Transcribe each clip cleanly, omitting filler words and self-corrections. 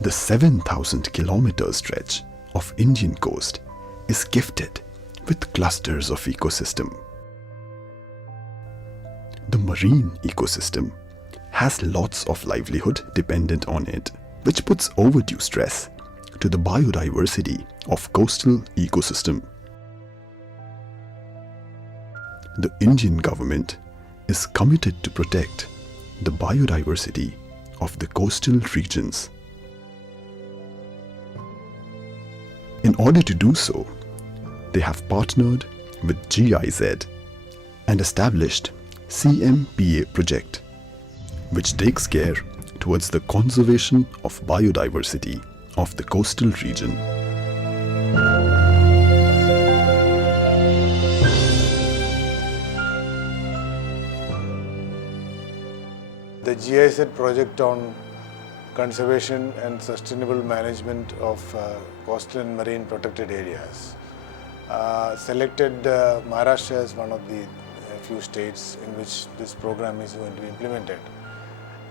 The 7,000-kilometer stretch of Indian coast is gifted with clusters of ecosystem. The marine ecosystem has lots of livelihood dependent on it, which puts overdue stress to the biodiversity of coastal ecosystem. The Indian government is committed to protect the biodiversity of the coastal regions. In order to do so, they have partnered with GIZ and established CMPA project, which takes care towards the conservation of biodiversity of the coastal region. The GIZ project on conservation and sustainable management of coastal and marine protected areas selected Maharashtra as one of the few states in which this program is going to be implemented.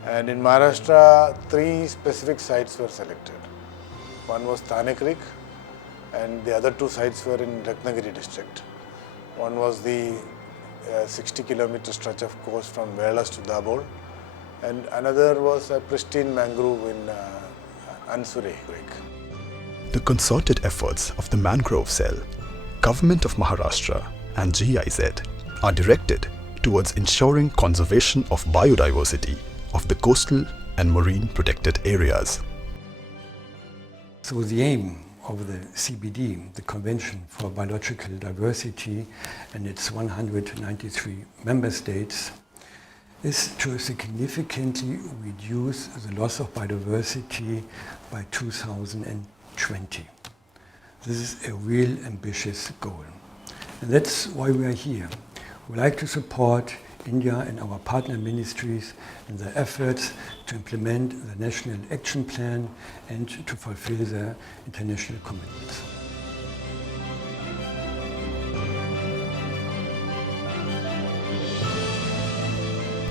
And in Maharashtra, 3 specific sites were selected. One was Thane Creek, and the other 2 sites were in Ratnagiri district. One was the 60-kilometer stretch of coast from Velas to Dabol, and another was a pristine mangrove in Ansure Creek. The concerted efforts of the Mangrove Cell, Government of Maharashtra and GIZ are directed towards ensuring conservation of biodiversity of the coastal and marine protected areas. So the aim of the CBD, the Convention for Biological Diversity, and its 193 member states, is to significantly reduce the loss of biodiversity by 2020. This is a real ambitious goal. And that's why we are here. We like to support India and our partner ministries in their efforts to implement the National Action Plan and to fulfill their international commitments.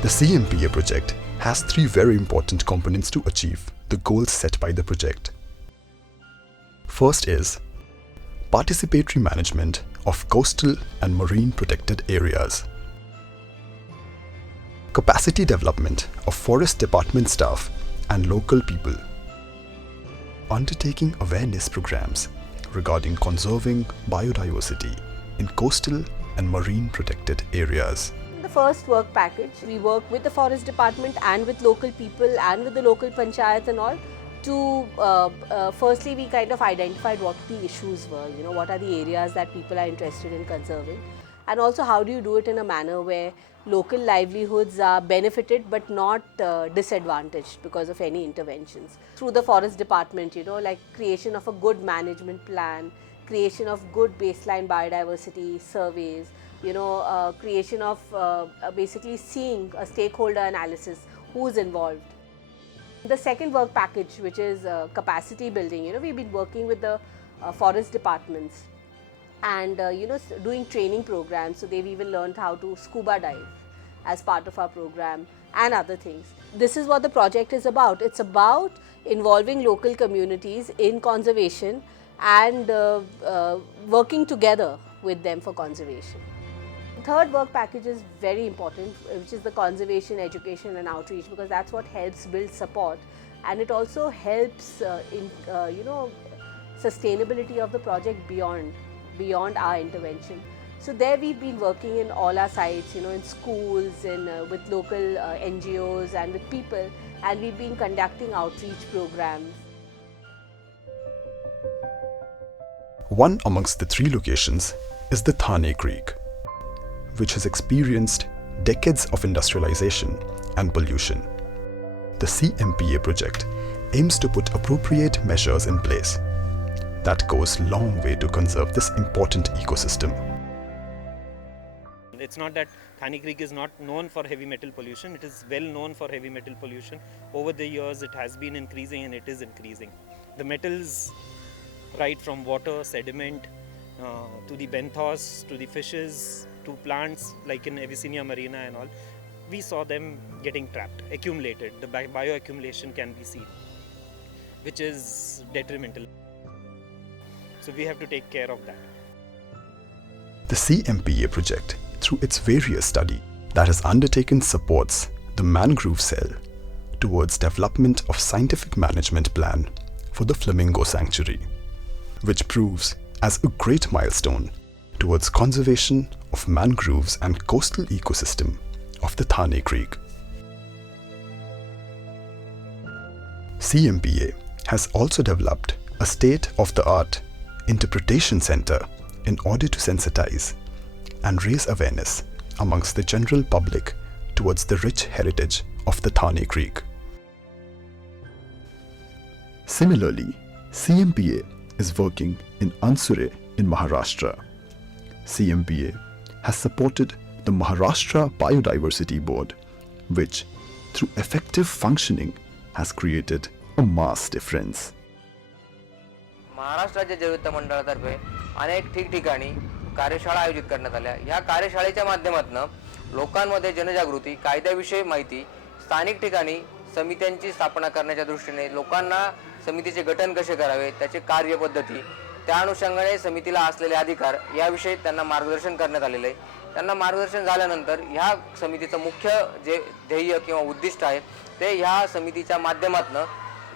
The CMPA project has 3 very important components to achieve the goals set by the project. First is participatory management of coastal and marine protected areas. Capacity development of forest department staff and local people. Undertaking awareness programs regarding conserving biodiversity in coastal and marine protected areas. The first work package, we work with the forest department and with local people and with the local panchayat and all to, firstly we kind of identified what the issues were, what are the areas that people are interested in conserving, and also how do you do it in a manner where local livelihoods are benefited but not disadvantaged because of any interventions. Through the forest department, like creation of a good management plan, creation of good baseline biodiversity surveys, creation of basically seeing a stakeholder analysis, who's involved. The second work package, which is capacity building, we've been working with the forest departments and doing training programs, so they've even learned how to scuba dive as part of our program and other things. This is what the project is about. It's about involving local communities in conservation and working together with them for conservation. The third work package is very important, which is the conservation, education and outreach, because that's what helps build support, and it also helps in sustainability of the project beyond our intervention. So there we've been working in all our sites, in schools, with local NGOs and with people, and we've been conducting outreach programs. One amongst the 3 locations is the Thane Creek, which has experienced decades of industrialization and pollution. The CMPA project aims to put appropriate measures in place that goes a long way to conserve this important ecosystem. It's not that Thane Creek is not known for heavy metal pollution. It is well known for heavy metal pollution. Over the years, it has been increasing and it is increasing. The metals, right from water, sediment, to the benthos, to the fishes, to plants like in Avicennia marina and all, we saw them getting trapped, accumulated. The bioaccumulation can be seen. which is detrimental. So we have to take care of that. The CMPA project, through its various study that has undertaken, supports the mangrove cell towards development of scientific management plan for the flamingo sanctuary, which proves as a great milestone towards conservation of mangroves and coastal ecosystem of the Thane Creek. CMPA has also developed a state-of-the-art interpretation center in order to sensitize and raise awareness amongst the general public towards the rich heritage of the Thane Creek. Similarly, CMPA is working in Ansure in Maharashtra. CMPA has supported the Maharashtra Biodiversity Board, which, through effective functioning, has created a mass difference. Maharashtra राज्य जैवविद्या मंडळातर्फे अनेक ठिकठिकाणी कार्यशाळा आयोजित करण्यात आल्या. या कार्यशाळेच्या माध्यमातून लोकांमध्ये जनजागृती, कायद्याविषयी माहिती, स्थानिक ठिकाणी समित्यांची स्थापना करण्याच्या दृष्टीने लोकांना समितीचे गठन कसे करावे, त्याची कार्यपद्धती, त्या अनुषंगाने समितीला असलेले अधिकार याविषयी त्यांना मार्गदर्शन करण्यात आलेले आहे. त्यांना मार्गदर्शन झाल्यानंतर ह्या समितीचं मुख्य जे ध्येय किंवा उद्दिष्ट आहे ते ह्या समितीच्या माध्यमातून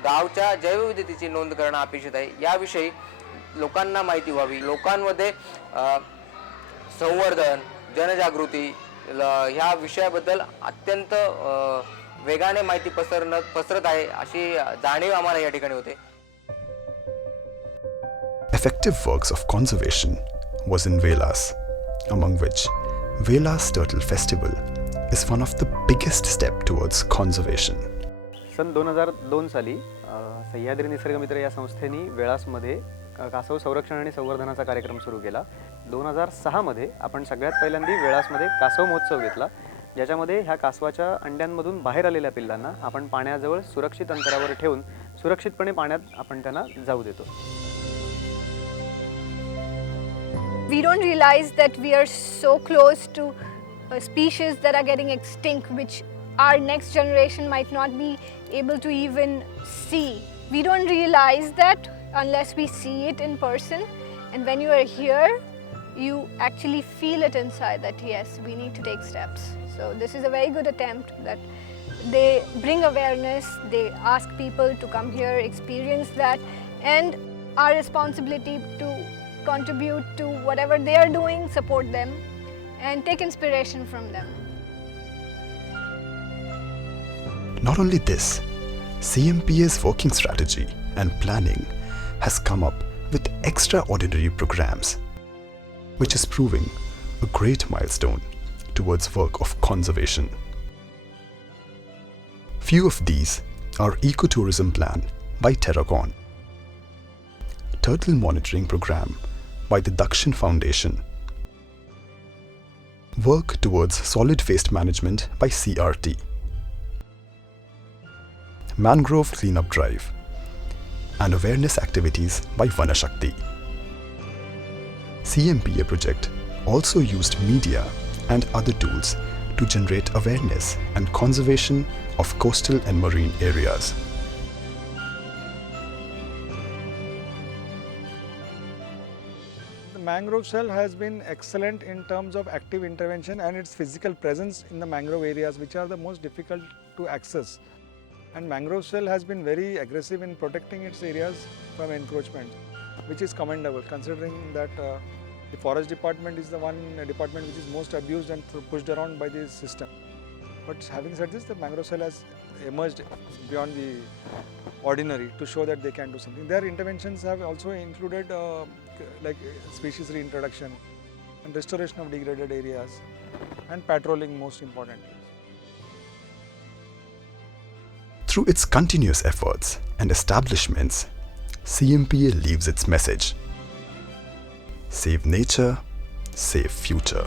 गावच्या जैवविविधतेची नोंद करणं अपेक्षित आहे. याविषयी लोकांना माहिती व्हावी, लोकांमध्ये संवर्धन, जनजागृती ह्या विषयाबद्दल अत्यंत वेगाने माहिती पसरत आहे अशी जाणीव आम्हाला या ठिकाणी होते. Effective works of conservation was in Velas, among which Velas Turtle Festival is one of the biggest step towards conservation. सन 2002 साली सह्याद्री निसर्गमित्र या संस्थेने वेळासमध्ये कासव संरक्षण आणि संवर्धनाचा कार्यक्रम सुरू केला. 2006 मध्ये आपण सगळ्यात पहिल्यांदा वेळासमध्ये कासव महोत्सव घेतला, ज्याच्यामध्ये ह्या कासवाच्या अंड्यांमधून बाहेर आलेल्या पिल्लांना आपण पाण्याजवळ सुरक्षित अंतरावर ठेवून सुरक्षितपणे पाण्यात आपण त्यांना जाऊ देतो. We don't realize that we are so close to species that are getting extinct, which our next generation might not be able to even see. We don't realize that unless we see it in person, and when you are here, you actually feel it inside that yes, we need to take steps. So this is a very good attempt that they bring awareness, they ask people to come here, experience that, and our responsibility to contribute to whatever they are doing, support them, and take inspiration from them. Not only this, CMPA's working strategy and planning has come up with extraordinary programs, which is proving a great milestone towards work of conservation. Few of these are ecotourism plan by Terracon, turtle monitoring program by the Dakshin Foundation, work towards solid waste management by CRT, mangrove cleanup drive, and awareness activities by Vanashakti. CMPA project also used media and other tools to generate awareness and conservation of coastal and marine areas. The mangrove cell has been excellent in terms of active intervention and its physical presence in the mangrove areas, which are the most difficult to access. And mangrove cell has been very aggressive in protecting its areas from encroachment, which is commendable considering that the forest department is the one department which is most abused and pushed around by this system. But having said this, the mangrove cell has emerged beyond the ordinary to show that they can do something. Their interventions have also included like species reintroduction and restoration of degraded areas and patrolling, most importantly. Through its continuous efforts and establishments, CMPA leaves its message: save nature, save future.